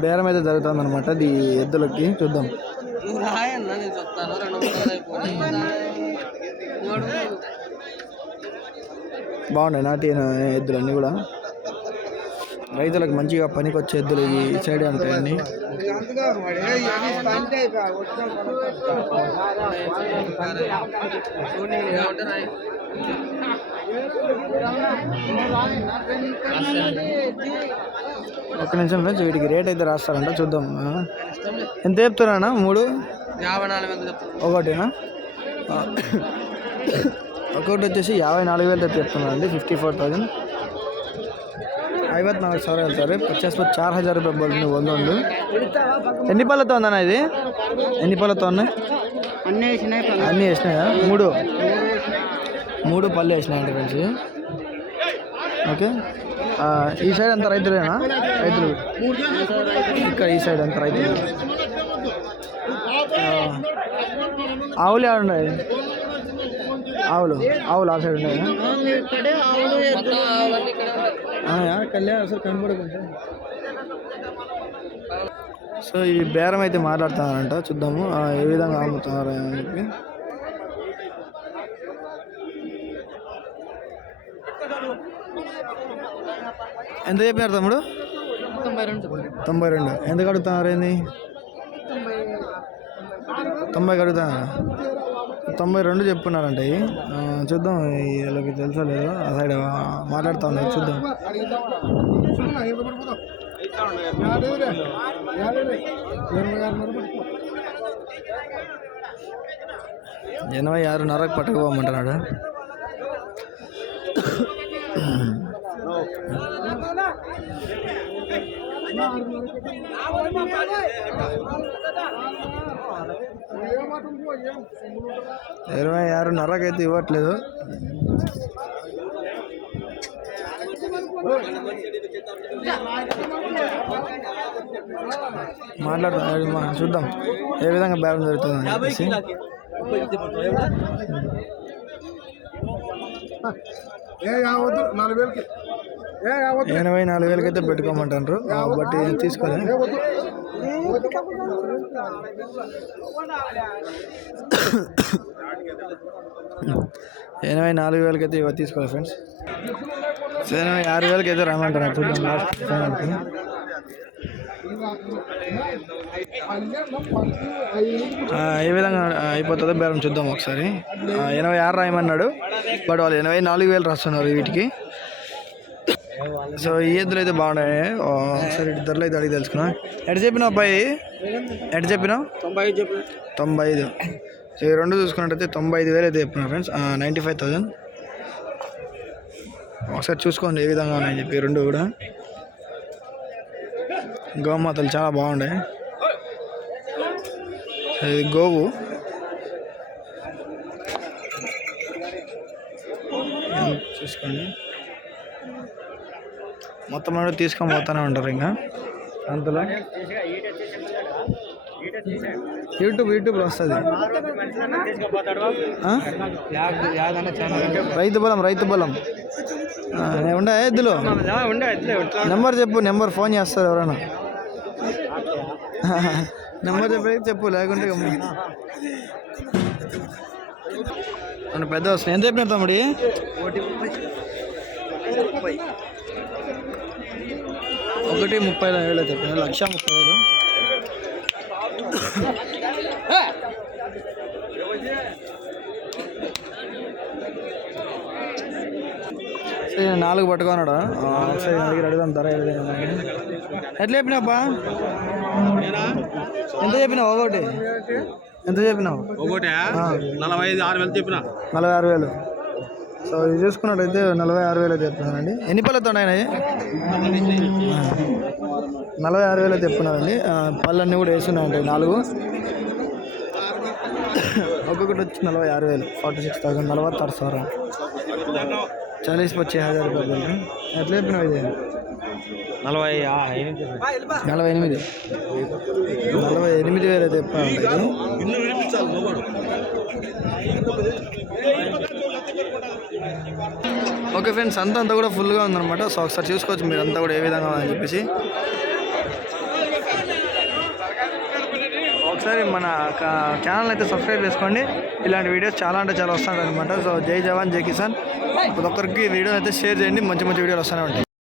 బేరం అయితే జరుగుతుంది అనమాట ఇది ఎద్దులకి చూద్దాం బాగున్నాయి నాటి ఎద్దులు అన్నీ కూడా రైతులకు మంచిగా పనికొచ్చే ఎద్దులు ఈ సైడ్ ఉంటాయండి ఒక నిమిషం ఫ్రెండ్స్ వీటికి రేట్ అయితే రాస్తారంట చూద్దాం. ఎంత చెప్తున్నానా మూడు? యాభై నాలుగు వేలు ఒకటినా? ఒకటి వచ్చేసి యాభై నాలుగు వేలు రేపు చెప్తున్నాను అండి ఫిఫ్టీ ఫోర్ థౌజండ్ ఐవత్ నాలుగు సార్ వెళ్తారు వచ్చేసి చార్ హజార్ రూపాయలు బోల్తుంది వంద వండు ఎన్ని పళ్ళతో ఉందన్న ఇది? ఎన్ని పళ్ళతో ఉన్నాయి? అన్నీ వేసినాయి అన్నీ వేసినాయా? మూడు? మూడు పళ్ళు వేసినాయండి ఫ్రెండ్స్. ఓకే? ఈ సైడ్ అంత రైతులేనా? రైతులు. ఇక్కడ ఈ సైడ్ అంత రైతులు. ఆవులు ఏడు ఉన్నాయి? ఆవులు ఆవులు ఆ సైడ్ ఉన్నాయా? ఉన్నాయి కళ్యాణ్ అసలు సో ఈ బేరం అయితే మాట్లాడుతున్నారంట చూద్దాము. ఏ విధంగా అమ్ముతున్నారు అని చెప్పి ఎంత చెప్పినారు తమ్ముడు? తొంభై రెండు. తొంభై రెండు. ఎందుకు అడుగుతున్నారు ఏంది? తొంభైకి అడుగుతున్నారు? తొంభై రెండు ఆ, చూద్దాం వీళ్ళకి తెలుసా లేదో? ఆ సైడ్ మాట్లాడుతూ ఉన్నారు చూద్దాం. ఎనభై ఆరున్నరకు పట్టుకుపోమంటున్నాడు? ఇరవై ఆరున్నరకు నరకైతే ఇవ్వట్లేదు. మాట్లాడుతున్నాడు చూద్దాం. ఏ విధంగా బేరం జరుగుతుంది ఎనభై నాలుగు వేలకి అయితే పెట్టుకోమంటారు బట్ ఇది తీసుకోలే. ఎనభై నాలుగు వేలకి అయితే ఇవ్వ తీసుకోవాలి ఫ్రెండ్స్. ఎనభై ఆరు వేలకి అయితే రామంటున్నారు చూద్దాం లాస్ట్ ఏ విధంగా అయిపోతుందో బేరం చూద్దాం ఒకసారి. ఎనభై ఆరు రాయమన్నాడు బట్ వాళ్ళు ఎనభై నాలుగు వేలు రాస్తున్నారు వీటికి. సో ఈ ఎద్దులు అయితే బాగున్నాయి. ఒకసారి ధరలు అయితే అడిగి తెలుసుకున్నా. ఎటు చెప్పినావు అబ్బాయి? ఎటు చెప్పినావు? తొంభై ఐదు తొంభై ఐదు. సో ఈ రెండు చూసుకున్నట్టయితే తొంభై ఐదు వేలు అయితే చెప్పిన ఫ్రెండ్స్. Ninety five thousand. ఒకసారి చూసుకోండి ఏ విధంగా ఉన్నాయని చెప్పి రెండు కూడా. గోమాతలు చాలా బాగున్నాయి ఇది గోవు. చూసుకోండి. మొత్తం కూడా తీసుకొని పోతానే ఉంటారు ఇంకా. అంతలో? యూట్యూబ్ యూట్యూబ్లో వస్తుంది. రైతు బలం రైతు బలం. ఉండే? ఎద్దులు నెంబర్ చెప్పు నెంబర్ ఫోన్ చేస్తారు ఎవరైనా. నెంబర్ చెప్పి చెప్పు లేకుంటే పెద్ద వస్తుంది ఎంత చెప్పిన తమ్ముడి? ఒకటి ముప్పై వేలు చెప్పిన లక్ష ముప్పై నాలుగు పట్టుకున్నాడు దగ్గర అడుగుదాం ధర. ఎట్లా చెప్పినావా ఎంత చెప్పినావు ఒకటి? ఎంత చెప్పినావు? ఒకటి? నలభై ఐదు ఆరు వేలు చెప్పిన? నలభై ఆరు వేలు. సో ఇది చూసుకున్నట్టయితే నలభై ఆరు వేలు చెప్తున్నానండి. ఎన్ని పళ్ళతో ఉన్నాయి నలభై ఆరు వేలు అయితే పళ్ళన్నీ కూడా వేస్తున్నాయండి నాలుగు. ఒక్కొక్కటి వచ్చి నలభై ఆరు వేలు. ఫార్టీ సిక్స్ థౌసండ్ నలభై ఆరు సార్. చాలీస్ పచ్చి హజార్ రూపాయలు ఎట్లా చెప్పినావు ఇది? నలభై నలభై ఎనిమిది. నలభై ఎనిమిది వేలు చెప్పాను ఓకే ఫ్రెండ్స్ అంతా అంతా కూడా ఫుల్గా ఉందన్నమాట. సో ఒకసారి చూసుకోవచ్చు మీరు అంతా కూడా ఏ విధంగా అని చెప్పేసి. ఒకసారి మన ఛానల్ అయితే సబ్స్క్రైబ్ చేసుకోండి. ఇలాంటి వీడియోస్ చాలా అంటే చాలా వస్తాయి అనమాట సో జై జవాన్ జై కిసాన్. ప్రతి ఒక్కరికి వీడియో అయితే షేర్ చేయండి. మంచి మంచి వీడియోలు వస్తూనే ఉంటాయి.